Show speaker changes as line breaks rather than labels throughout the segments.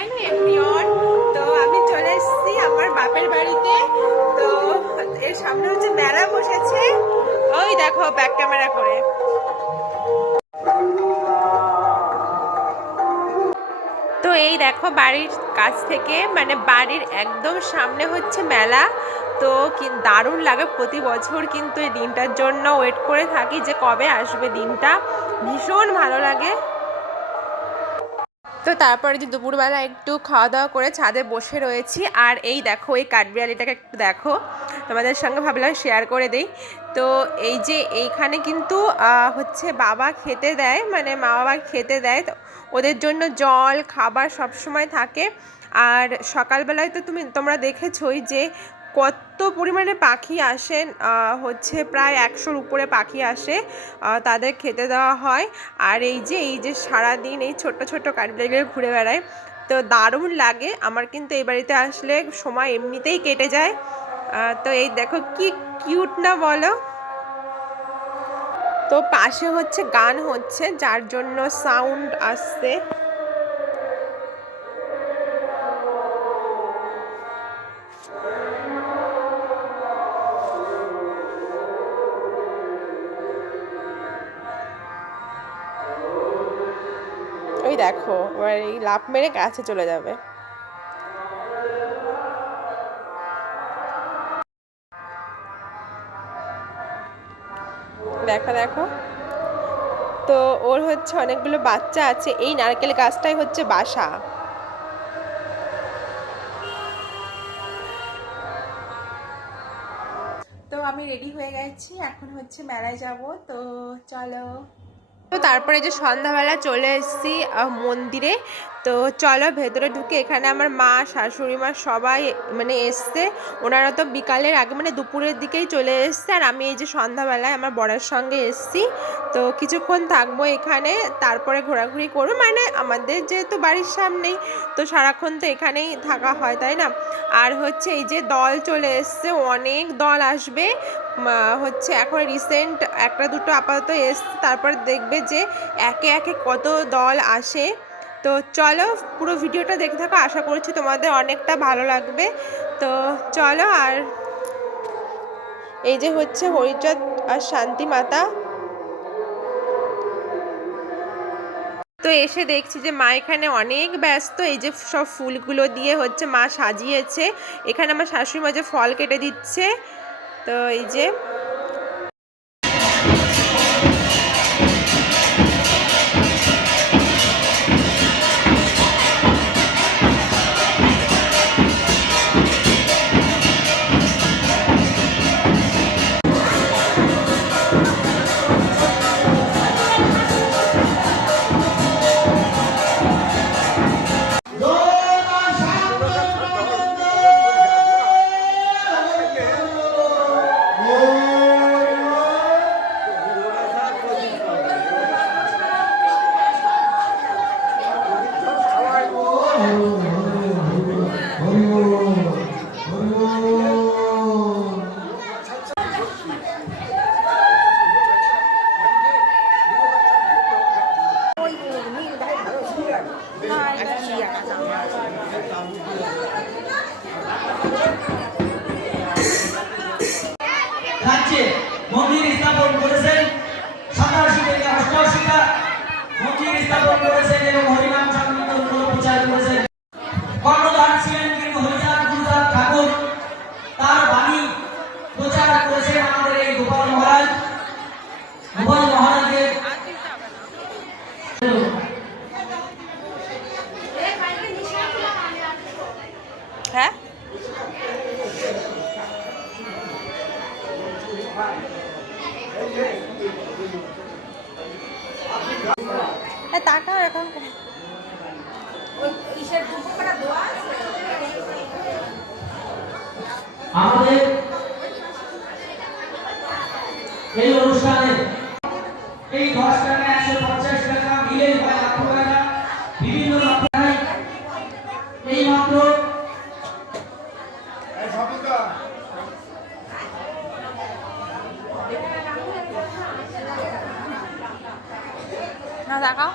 Hello everyone. তো আমি চলে এসেছি আমার বাপের বাড়িতে। তো এর সামনে হচ্ছে মেলা বসেছে। ওই দেখো ব্যাক ক্যামেরা করে। তো এই দেখো বাড়ির কাছ থেকে মানে বাড়ির একদম সামনে হচ্ছে মেলা। তো দারুণ লাগে, প্রতি বছর কিন্তু এই দিনটার জন্য ওয়েট করে থাকি যে কবে আসবে দিনটা। ভীষণ ভালো লাগে। তো তারপরে যে দুপুরবেলা একটু খাওয়া দাওয়া করে ছাদে বসে রয়েছি। আর এই দেখো, এই কাঠবিড়ালিটাকে একটু দেখো। তোমাদের সঙ্গে ভাবলাম শেয়ার করে দেই। তো এই যে এইখানে কিন্তু হচ্ছে বাবা খেতে দেয় মানে মা বাবা খেতে দেয়। তো ওদের জন্য জল, খাবার সব সময় থাকে। আর সকালবেলায় তো তুমি, তোমরা দেখেছোই যে কত পরিমাণে পাখি আসেন হচ্ছে প্রায় একশোর উপরে পাখি আসে তাদের খেতে দেওয়া হয়। আর এই যে এই যে সারাদিন এই ছোট্ট ছোট্ট কাঠবিড়ালিগুলো ঘুরে বেড়ায়, তো দারুণ লাগে। আমার কিন্তু এই বাড়িতে আসলে সময় এমনিতেই কেটে যায়। তো এই দেখো কি কিউট না বলো? তো পাশে হচ্ছে গান হচ্ছে, যার জন্য সাউন্ড আসছে। এবার এই লাফ মেরে কাছে চলে যাবে। দেখো দেখো। তো ওর হচ্ছে অনেকগুলো বাচ্চা আছে, এই নারকেল গাছটাই হচ্ছে বাসা। তো আমি রেডি হয়ে গেছি, এখন হচ্ছে মেলায় যাব। তো চলো। তো তারপরে যে সন্ধ্যাবেলা চলে এসেছি মন্দিরে। তো চলো ভেতরে ঢুকে এখানে আমার মা, শাশুড়ি মা সবাই মানে এসছে। ওনারা তো বিকালের আগে মানে দুপুরের দিকেই চলে এসছে। আর আমি এই যে সন্ধ্যাবেলায় আমার বরের সঙ্গে এসছি। তো কিছুক্ষণ থাকব এখানে, তারপরে ঘোরাঘুরি করব। মানে আমাদের যেহেতু বাড়ির সামনেই, তো সারাক্ষণ তো এখানেই থাকা হয়, তাই না? আর হচ্ছে এই যে দল চলে এসছে, অনেক দল আসবে। হচ্ছে এখন রিসেন্ট একটা দুটো আপাতত এসছে, তারপর দেখবে যে একে একে কত দল আসে। তো চলো পুরো ভিডিওটা দেখে থাকো, আশা করছি তোমাদের অনেকটা ভালো লাগবে। তো চলো আর এই যে হচ্ছে হরিচাঁদ আর শান্তি মাতা। তো এসে দেখছি যে মা এখানে অনেক ব্যস্ত, এই যে সব ফুলগুলো দিয়ে হচ্ছে মা সাজিয়েছে। এখানে আমার শাশুড়ি মা যে ফল কেটে দিচ্ছে। তো এই যে
রাজ্যে মন্দির স্থাপন করেছেন সাতাশি থেকে অষ্টআশিটা মন্দির স্থাপন করেছেন এবং হরিনাম সংকীর্তন করে প্রচার করেছেন কর্ণধার ছিলেন কিন্তু হরিচাঁদ গুরুচাঁদ ঠাকুর তার বাণী প্রচার করেছেন আমাদের এই গোপাল মহারাজ গোপাল মহারাজের
হ্যাঁ টাকা এরকম
আমাদের এই অনুষ্ঠানে এই দশ টাকা একশো পঞ্চাশ টাকা মিলে হয় টাকা, বিভিন্ন টাকায় এই মাত্র
না টাকা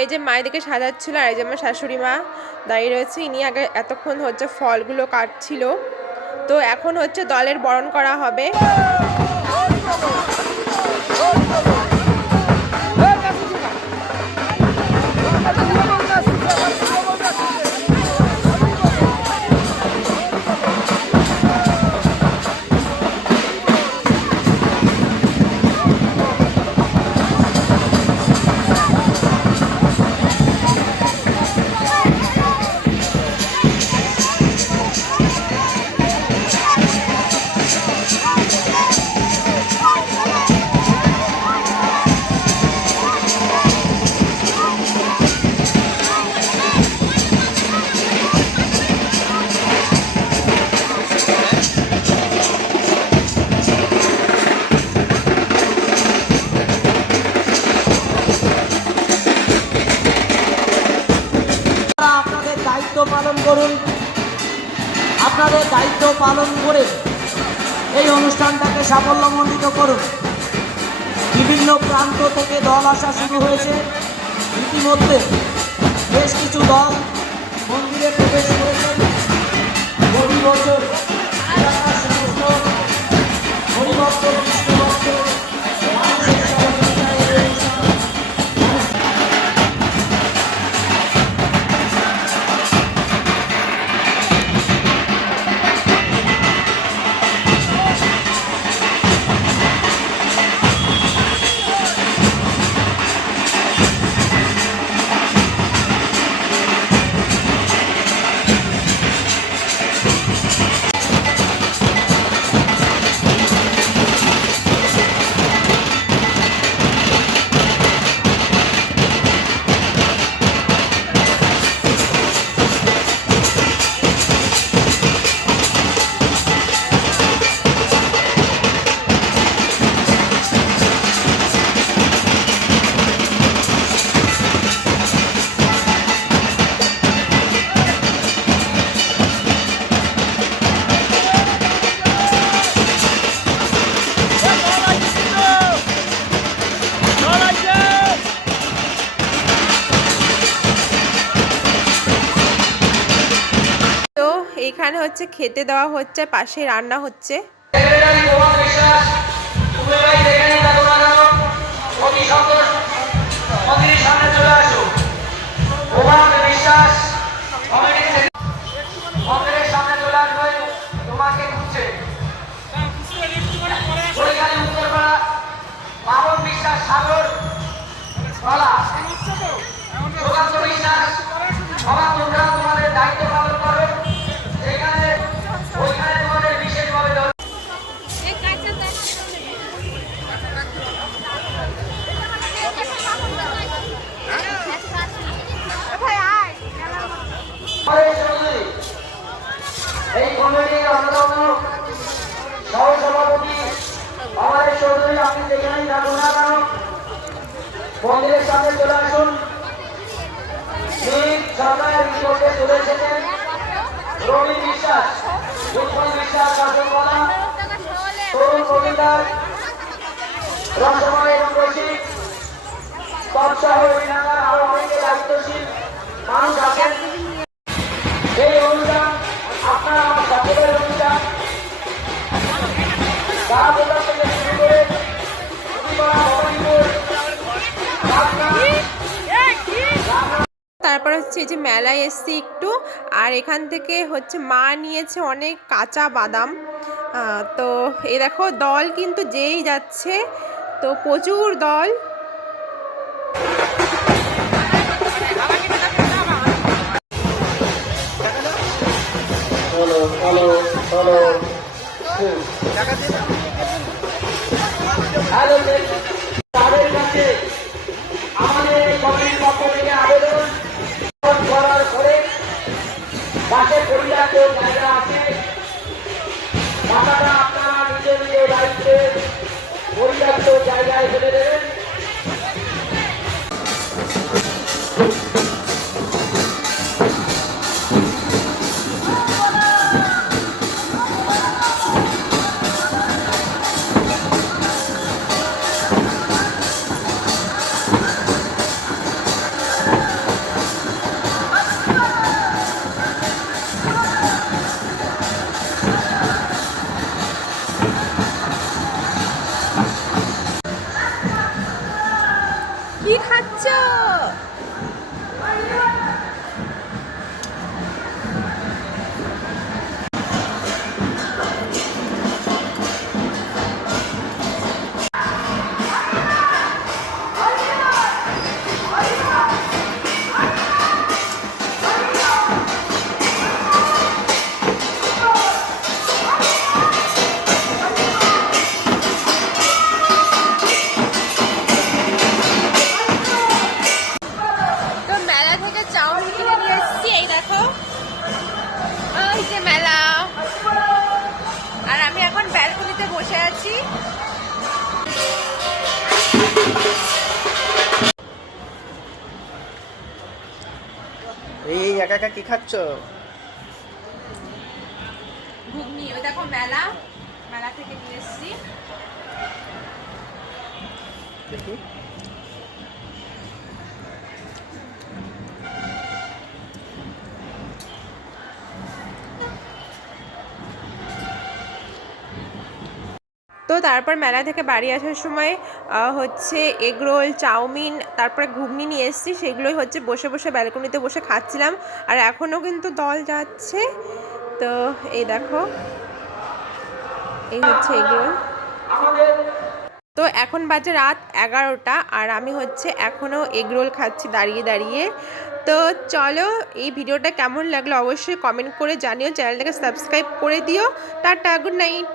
এই যে মায়েদেরকে সাজাচ্ছিল আর এই যে আমার শাশুড়ি মা দাঁড়িয়ে রয়েছে ইনি আগে এতক্ষণ হচ্ছে ফলগুলো কাটছিল তো এখন হচ্ছে দলের বরণ করা হবে
পালন করে এই অনুষ্ঠানটাকে সাফল্যমণ্ডিত করুন। বিভিন্ন প্রান্ত থেকে দল আসা শুরু হয়েছে। ইতিমধ্যে বেশ কিছু দল মন্দিরে প্রবেশ করেছেন। প্রতি বছর সমস্ত হরিভক্ত
এইখানে হচ্ছে খেতে দেওয়া হচ্ছে পাশে রান্না হচ্ছে।
সামনে চলে বিশ্বাস সরকার রিপোর্টে চলে এসেছেন রবি বিশ্বাস উৎপল বিশ্বাস শাসনকলা তরুণ কবিতার রসময় এবং রসিক তৎসহ এলাকার আরও অনেকে দায়িত্বশীল মানুষ আছেন। এই অনুষ্ঠান আপনারা আমার সকলের অনুষ্ঠান।
তারপর হচ্ছে এই যে মেলায় এসছি একটু, আর এখান থেকে হচ্ছে মা নিয়েছে অনেক কাঁচা বাদাম। তো এ দেখো দল কিন্তু যেই যাচ্ছে, তো প্রচুর দল।
চাউল কিনে নিয়ে এসেছি এই দেখো ওই মেলা। আর আমি এখন ব্যালকনিতে বসে আছি। এই
একা কি খাচ্ছ?
ঘুগনি ওই দেখো মেলা। মেলা থেকে নিয়ে এসেছি।
দেখি।
তারপর মেলা থেকে বাড়ি আসার সময় হচ্ছে এগ রোল, চাউমিন, তারপরে ঘুগনি নিয়ে এসেছি। সেগুলোই হচ্ছে বসে বসে ব্যালকনিতে বসে খাচ্ছিলাম। আর এখনও কিন্তু দল যাচ্ছে। তো এই দেখো, এই হচ্ছে এগ রোল। তো এখন বাজে রাত এগারোটা আর আমি হচ্ছে এখনও এগ রোল খাচ্ছি দাঁড়িয়ে দাঁড়িয়ে। তো চলো, এই ভিডিওটা কেমন লাগল অবশ্যই কমেন্ট করে জানিও। চ্যানেলটাকে সাবস্ক্রাইব করে দিও। Tata good night